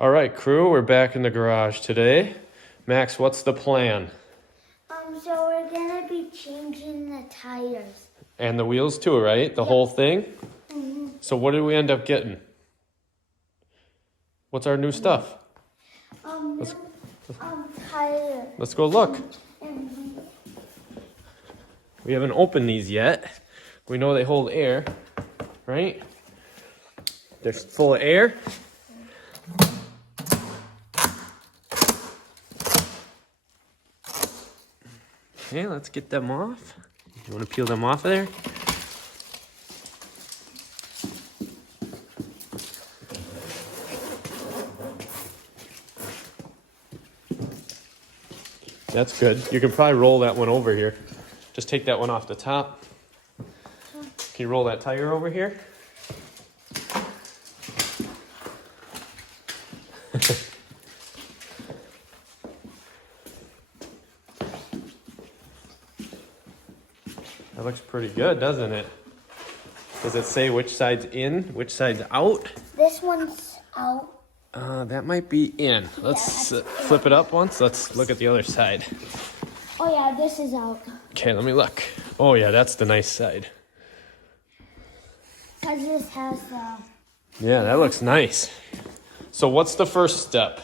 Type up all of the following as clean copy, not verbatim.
All right, crew, we're back in the garage today. Max, what's the plan? So we're gonna be changing the tires. And the wheels too, right? The whole thing? Mm-hmm. So what did we end up getting? What's our new stuff? Tire. Let's go look. We haven't opened these yet. We know they hold air, right? They're full of air. Okay, let's get them off. You want to peel them off of there? That's good. You can probably roll that one over here. Just take that one off the top. Can you roll that tire over here? That looks pretty good, doesn't it? Does it say which side's in, which side's out? This one's out. That might be in. Let's flip it up once. Let's look at the other side. Oh yeah, this is out. Okay, let me look. Oh yeah, that's the nice side. Cause this has the. Yeah, that looks nice. So what's the first step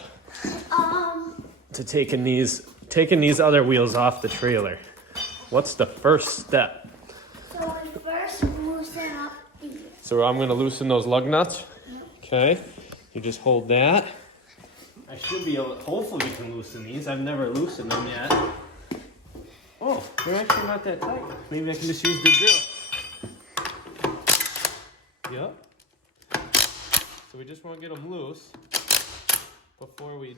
to taking these other wheels off the trailer? What's the first step? So we first loosen up these. So I'm gonna loosen those lug nuts. Okay, you just hold that. I should be able. Hopefully, we can loosen these. I've never loosened them yet. Oh, they're actually not that tight. Maybe I can just use the drill. Yep. So we just want to get them loose before we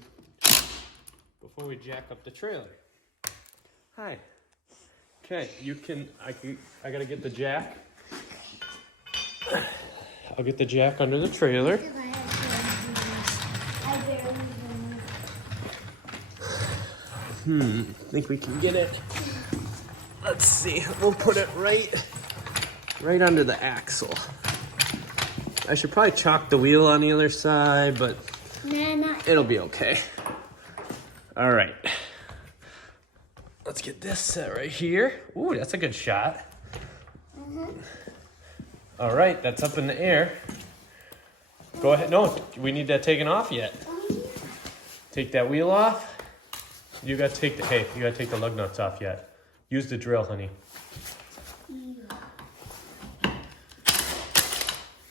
jack up the trailer. Hi. Okay, you can. I gotta get the jack. I'll get the jack under the trailer. Think we can get it. Let's see. We'll put it right under the axle. I should probably chalk the wheel on the other side, but it'll be okay. All right. Let's get this set right here. Ooh, that's a good shot. All right, that's up in the air. Go ahead. No, we need that taken off yet. Take that wheel off. You gotta take the lug nuts off yet. Use the drill, honey.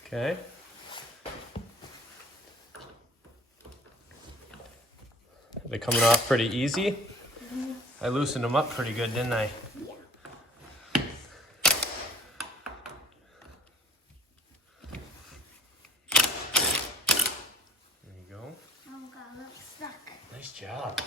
Okay. They're coming off pretty easy. I loosened them up pretty good, didn't I? Yeah. There you go. Oh god, I'm stuck. Nice job.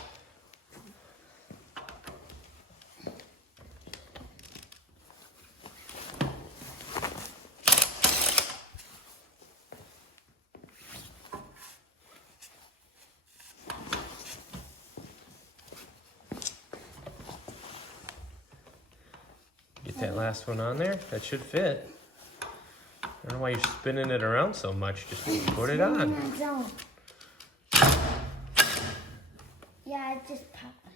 Get that last one on there. That should fit. I don't know why you're spinning it around so much. Just put it on. Yeah, it just popped.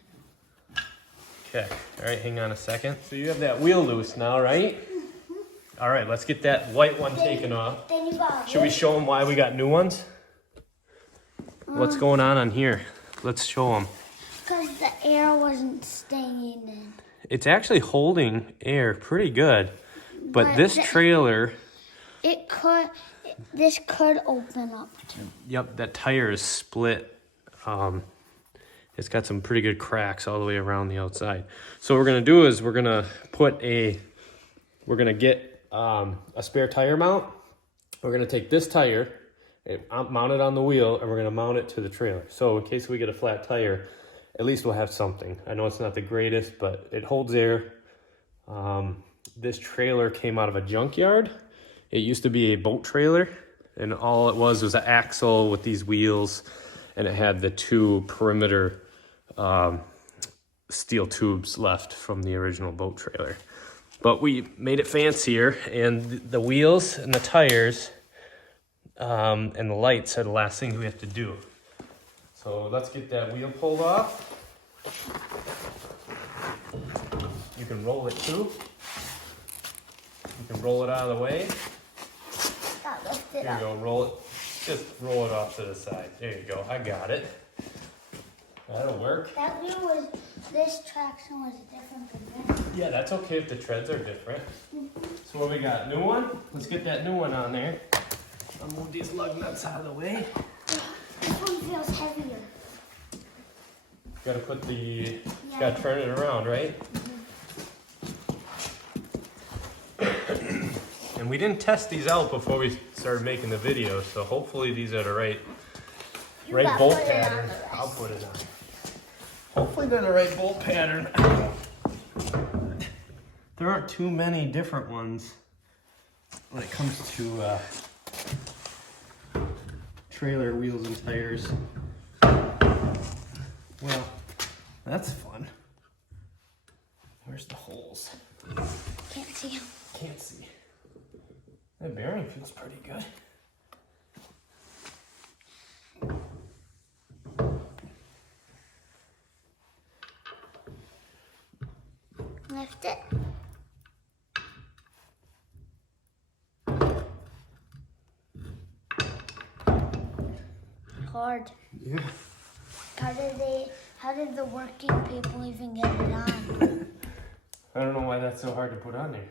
Okay. All right, hang on a second. So you have that wheel loose now, right? All right, let's get that white one taken off. Then you got. Should we show them why we got new ones? What's going on here? Let's show them. Because the air wasn't staying in. It's actually holding air pretty good, but this trailer... This could open up too. Yep, that tire is split. It's got some pretty good cracks all the way around the outside. So what we're gonna do is we're gonna get a spare tire mount. We're gonna take this tire, mount it on the wheel, and we're gonna mount it to the trailer. So in case we get a flat tire, at least we'll have something. I know it's not the greatest, but it holds air. This trailer came out of a junkyard. It used to be a boat trailer, and all it was an axle with these wheels, and it had the two perimeter steel tubes left from the original boat trailer. But we made it fancier, and the wheels and the tires and the lights are the last thing we have to do. So let's get that wheel pulled off. You can roll it too. You can roll it out of the way. Lift it There you go, roll it. Just roll it off to the side. There you go, I got it. That'll work. That wheel was, this traction was different than this. Yeah, that's okay if the treads are different. So what we got, new one? Let's get that new one on there. I'll move these lug nuts out of the way. This one feels heavier. Gotta put the, gotta turn it around, right? And we didn't test these out before we started making the video, so hopefully these are the right bolt pattern. I'll put it on. Hopefully they're the right bolt pattern. There aren't too many different ones when it comes to trailer wheels and tires. Well, that's fun. Where's the holes? Can't see them. Can't see. That bearing feels pretty good. Lift it. Hard. Yeah. How did the working people even get it on? I don't know why that's so hard to put on there.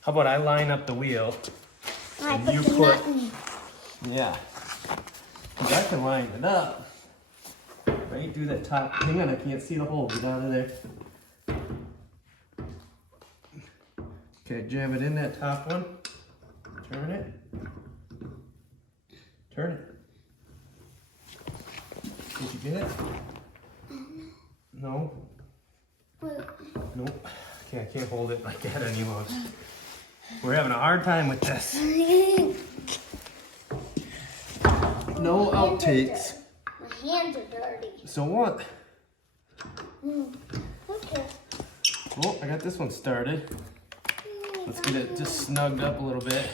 How about I line up the wheel? I And put you the put- nut in. Yeah. 'Cause I can line it up. Right? Do that top. Hang on, I can't see the hole. Get out of there. Okay, jam it in that top one. Turn it. Turn it. Did you get it? No? Nope. Okay, I can't hold it like that anymore. We're having a hard time with this. No outtakes. My hands are dirty. So what? Okay. Oh, I got this one started. Let's get it just snugged up a little bit.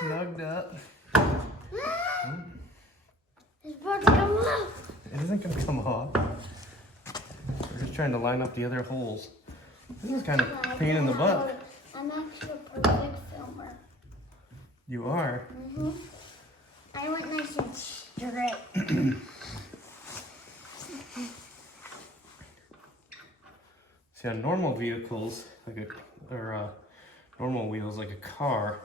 Snugged up. It's about to come off. It isn't gonna come off. We're just trying to line up the other holes. This is kind of a pain in the butt. I'm actually a perfect filmer. You are. I went nice and straight. See, on normal vehicles, normal wheels like a car,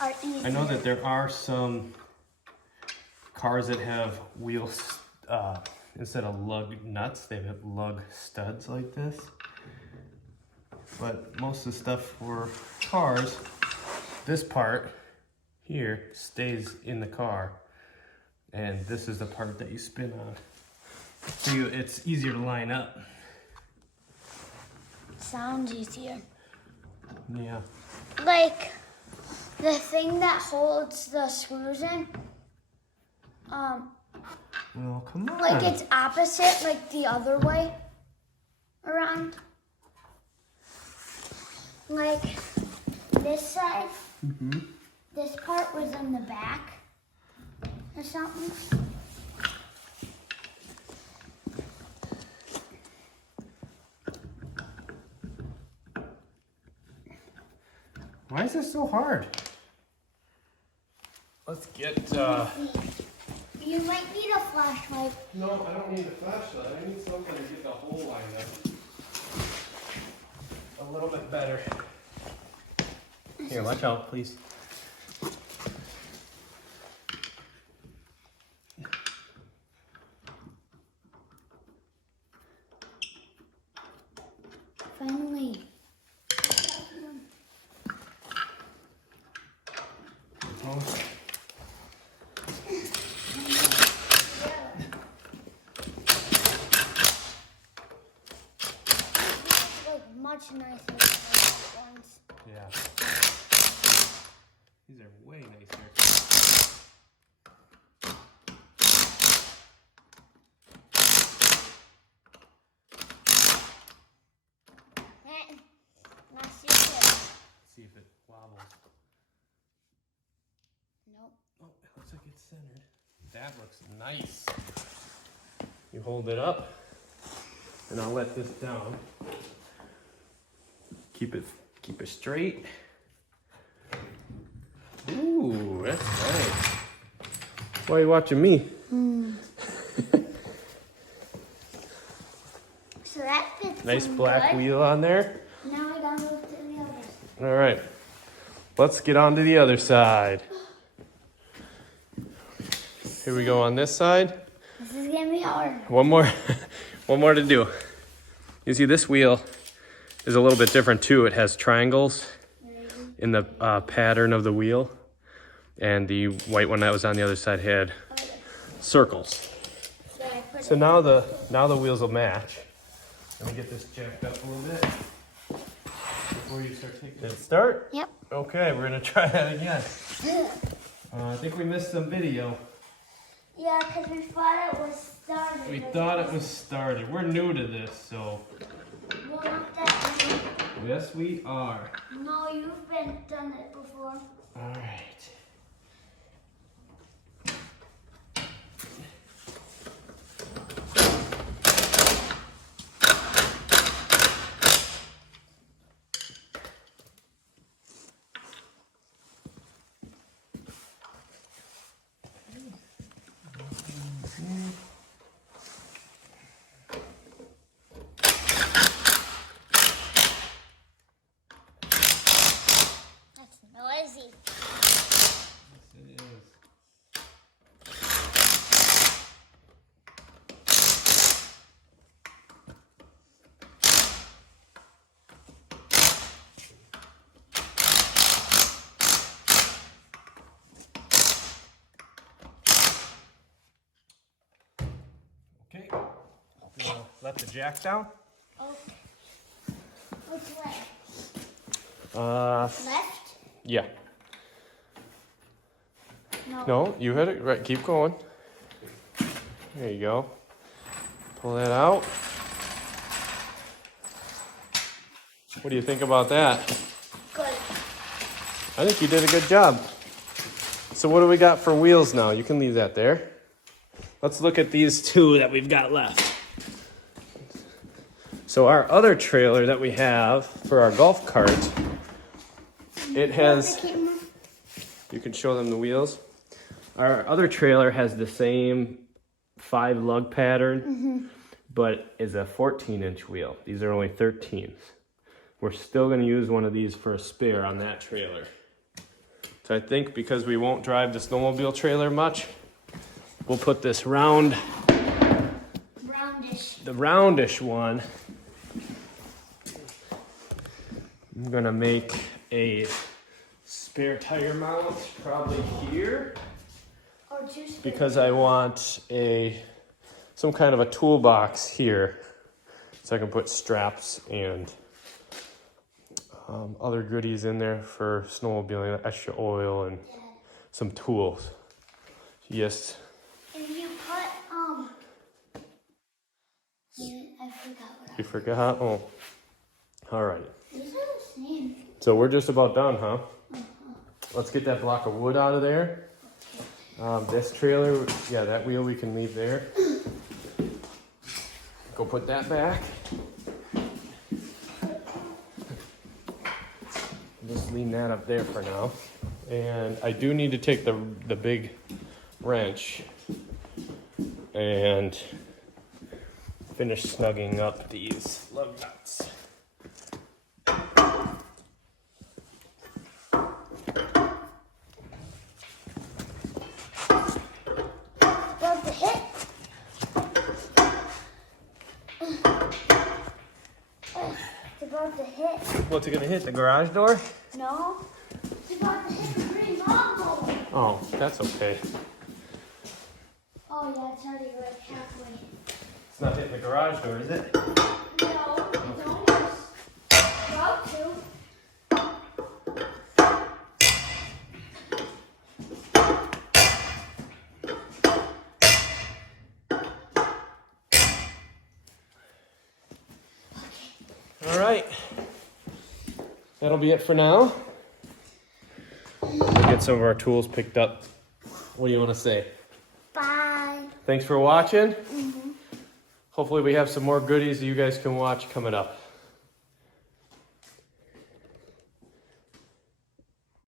Are easy. I know that there are some cars that have wheels, instead of lug nuts, they have lug studs like this. But most of the stuff for cars, this part here stays in the car. And this is the part that you spin on. So it's easier to line up. Sounds easier. Yeah. Like the thing that holds the screws in. Well, come on. Like it's opposite, like the other way around. Like this side, this part was in the back or something. Why is this so hard? Let's get, You might need a flashlight. No, I don't need a flashlight. I need something to get the hole lined up a little bit better. Here, watch out, please. Finally. Much nicer than the ones. Yeah. These are way nicer. Now see if See if it wobbles. it centered. That looks nice. You hold it up, and I'll let this down. Keep it straight. Ooh, that's nice. Why are you watching me? So that fits. Nice black wheel on there. Now we gotta move to the other. All right, let's get on to the other side. Here we go on this side. This is gonna be hard. One more to do. You see this wheel is a little bit different too. It has triangles in the pattern of the wheel, and the white one that was on the other side had circles. So now the wheels will match. Let me get this jacked up a little bit before you start taking. Did it start? Yep. Okay, we're gonna try that again. I think we missed some video. Yeah, because we thought it was started. We thought it was started. We're new to this, so. Well, not that. Yes, we are. No, you've done it before. All right. That's noisy. Yes, it is. Okay. Now let the jack down. Okay. Which way? Left? Yeah. No, you hit it right. Keep going. There you go. Pull that out. What do you think about that? Good. I think you did a good job. So what do we got for wheels now? You can leave that there. Let's look at these two that we've got left. So our other trailer that we have for our golf cart, it has, you can show them the wheels. Our other trailer has the same 5 lug pattern, but is a 14-inch wheel. These are only 13s. We're still gonna use one of these for a spare on that trailer. So I think because we won't drive the snowmobile trailer much, we'll put this roundish one. I'm gonna make a spare tire mount probably here, Or two spare. because I want some kind of a toolbox here so I can put straps and other goodies in there for snowmobiling, extra oil and some tools. Yes. And you put, I forgot what You forgot? Oh. All right. These are the same. So we're just about done, huh? Let's get that block of wood out of there. This trailer, yeah, that wheel we can leave there. Go put that back. Just lean that up there for now. And I do need to take the big wrench and finish snugging up these lug nuts. About to hit. It's about to hit. What's it gonna hit? The garage door? No. It's about to hit the green bubble. Oh, that's okay. Oh yeah, it's already like halfway. It's not hitting the garage door, is it? No, it's almost about to. All right. That'll be it for now. We'll get some of our tools picked up what do you want to say? Bye. Thanks for watching. Hopefully we have some more goodies that you guys can watch coming up.